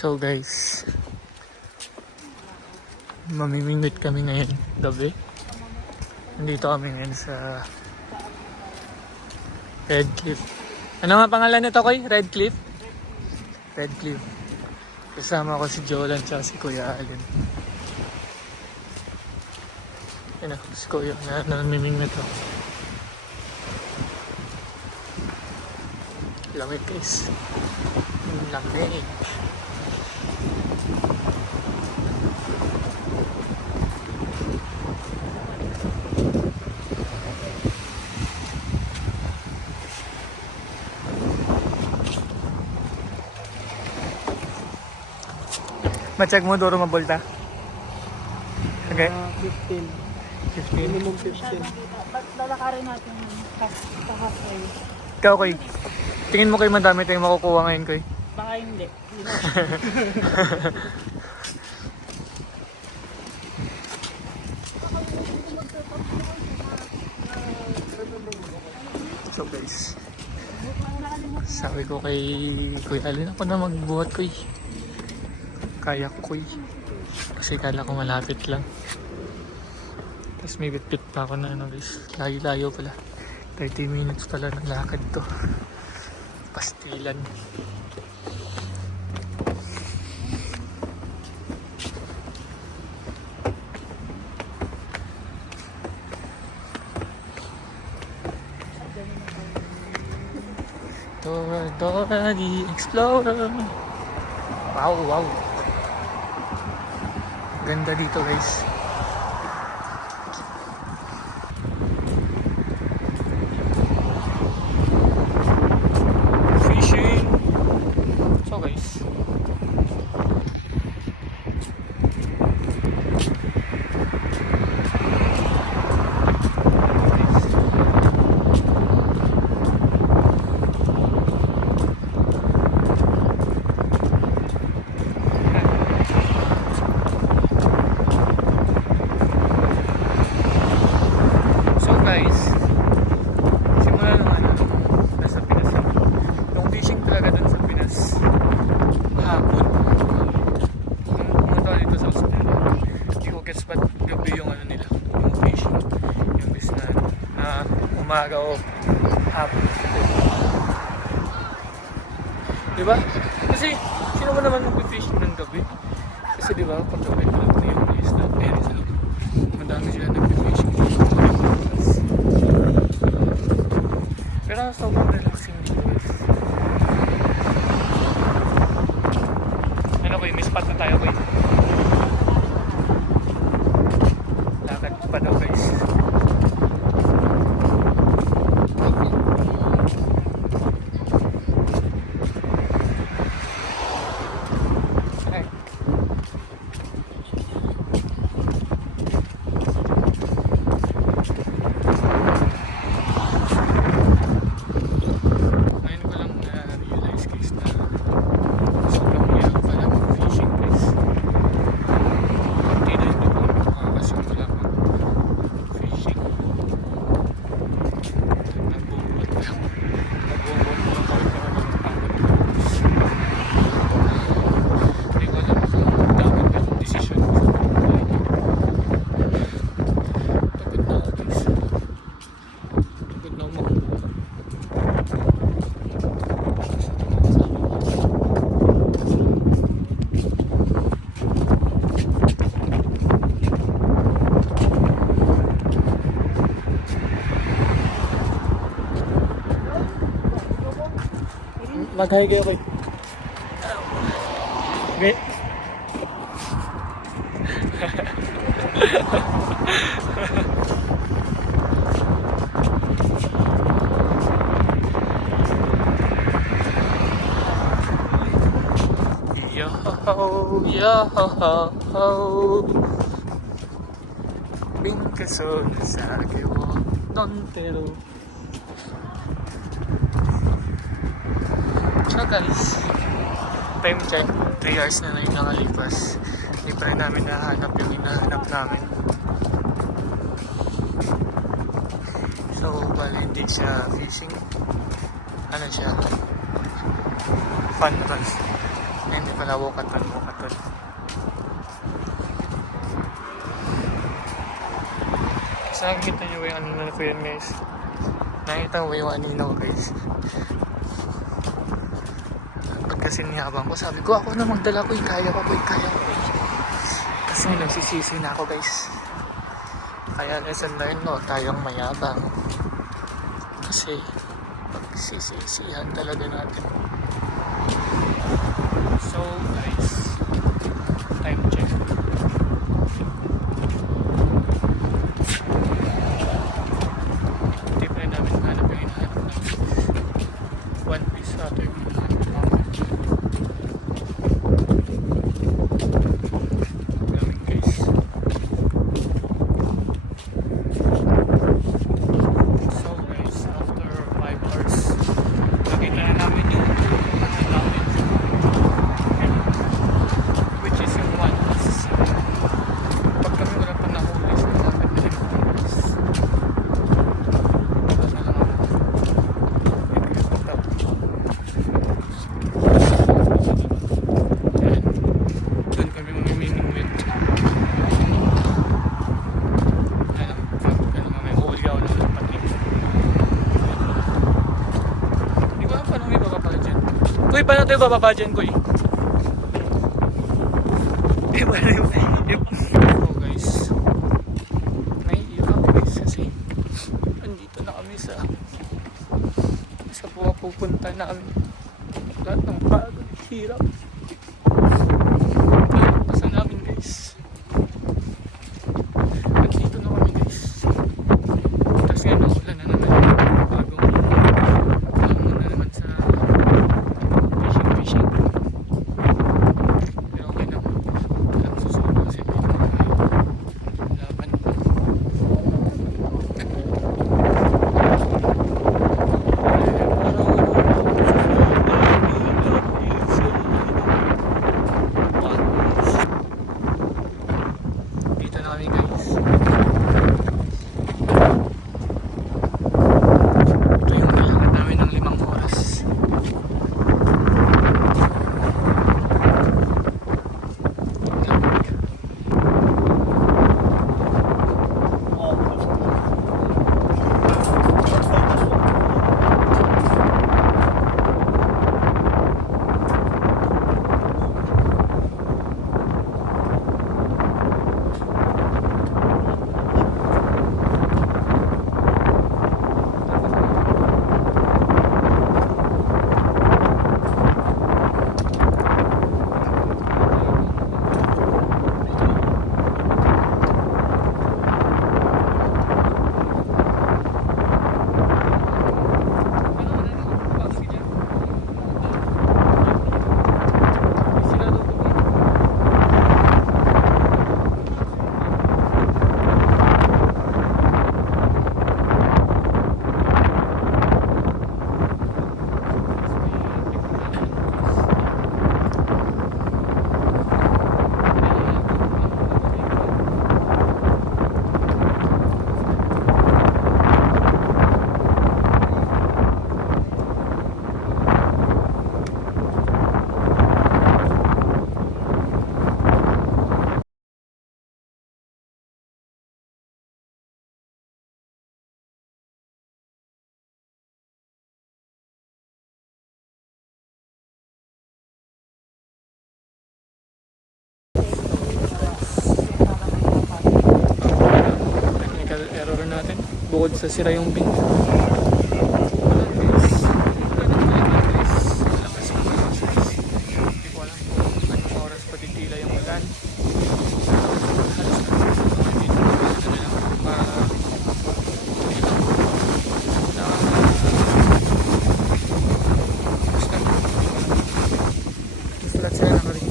So guys, mamimingwit kami ngayon gabi. Nandito kami ngayon sa Red Cliff. Ano nga pangalan nito, Koy? Red Cliff? Red Cliff. Kasama ko si Jolan at si Kuya Allen. Yan ako, si Kuya na namimingwit ako. Lamig guys. Lamig. Ma-check mo Doro Mabolta. Okay. 15. 15. Minimum 15. Ba't lalakarin natin sa halfway? Ikaw, Koy. Tingin mo kayo madami tayong makukuha ngayon, Koy. Baka hindi. So guys, sabi ko kay Kuya Alin, ako na magbuhat, Koy. Kaya ko, Koy. Kasi kala ko malapit lang. Tapos may bit-bit pa ako na ano guys. Layo-layo pala. 30 minutes pala ng lakad to. Pastilan. Dora the Explorer. Wow, wow. Ganda dito guys. Fishing. So guys. Simula nung nasa Pinas ako. Yung fishing talaga dun sa Pinas, hapon. Nung pumunta dito sa Australia, hindi ko gets ba't gabi yung ano nila, yung fishing. Yung bis na umaga o hapon. Diba? Kasi, sino ba naman mag-fishing ng gabi? Kasi diba, pag gabi talaga na yung isla, madami sila nag-fishing. Pero sobrang relaxing dito guys. Ano Koy, may spot na tayo Koy. Lakad pa daw guys. Ay. Mag-hi kayo Koy. Okay. Yo, Bingkaso na sa kiwo Tontero. So guys, time check, 3 hours na yung nakalipas. Hindi pa rin namin nahanap yung hinahanap namin. So, bali hindi siya fishing. Ano siya? Fun run. And pala, Wokaton. So nakikita nyo yung anino na ko yan guys. Nakikita mo yung anino guys. Pag kasi niyabang ko, sabi ko ako na magdala ko, kaya ko. Kasi nagsisisi na ako guys. Kaya lesson learned, no, tayong mayabang. Kasi pagsisisihan talaga natin. So guys, time check. Tip na namin hanap yung hinahanap namin. One Piece ito yung hinahanap namin. Gamit guys. So guys, after 5 hours, nakita na namin yung ano namin. Which is yung One Piece. Pag kami wala pa nahuli, so dapat na yung One Piece. Wala na lang ako. Yan. Doon kami mamimingwit. Yan. Pag may huli ako ng pating. Hindi ko alam paano may bababa dyan. Kuy, paano tayo bababa dyan, Kuy? So guys, naiiyak ako guys kasi andito na kami sa pupunta namin. Lahat ng pagod, hirap. Pasa namin guys. Andito na kami guys. Tapos nga naulan na naman. Bagong ulan na naman sa fishing. Pero okay na. Walang susunod kasi laban pa. Dito na kami guys. Ito yung nalakad namin ng 5 oras. Technical error natin. Bukod sa sira yung bin. Hindi ko alam kung anong oras pa titila yung ulan. Lahat sila nakarin.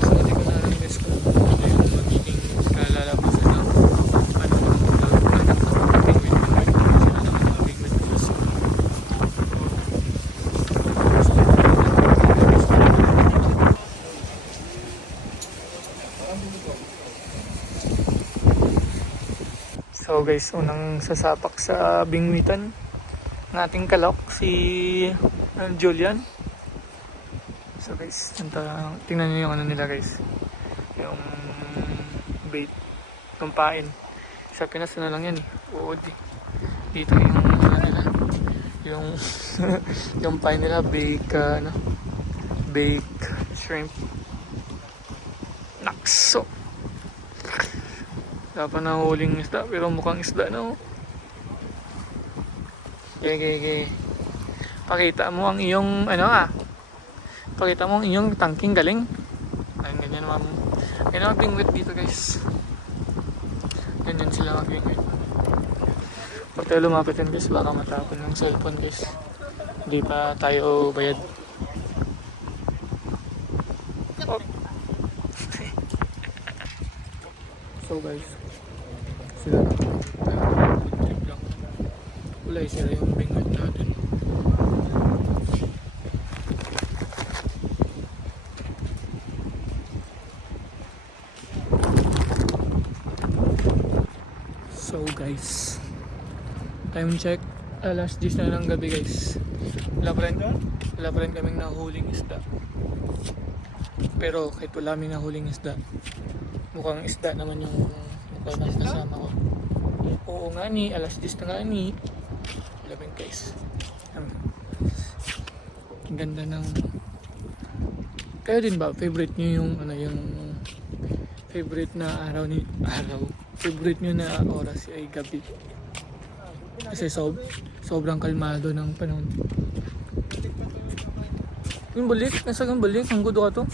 So hindi ko na alam guys kung ano yung magiging kalalabasan ng ano So guys, unang sasapak sa bingwitan ng ating kalok si Julian. So guys, tingnan nyo yung ano nila guys. Yung bait. Yung pain. Sa Pinas na lang yan eh. Uod eh. Dito yung ano nila. Yung yung pain nila bake bake shrimp. Nakso. Dapat na huling isda pero mukhang isda na oh. Okay. Pakita mo ang iyong pakita mo ang iyong tangking galing. Ayun, ganyan naman. Ganyan magbingwit dito guys. Ganyan sila magbingwit. Pag tayo lumapit yun guys, baka matapon ng cellphone guys. Hindi pa tayo bayad. Oh. So guys, sila lang. Trip lang. Kulay sila yung bingwit natin. So guys, time check, alas 10 na ng gabi guys. Wala pa rin kaming nahuling isda. Pero kahit wala kaming nahuling isda, mukhang isda naman yung mukhang kasama ko. Oo nga ni, alas 10 na nga ni. Labing guys. Ang ganda ng... Kayo din ba, favorite nyo yung yung favorite na favorite nyo na oras ay gabi? Kasi sobrang kalmado ng panahon. Yung balik, nasa kang balik, ang gudo ka to.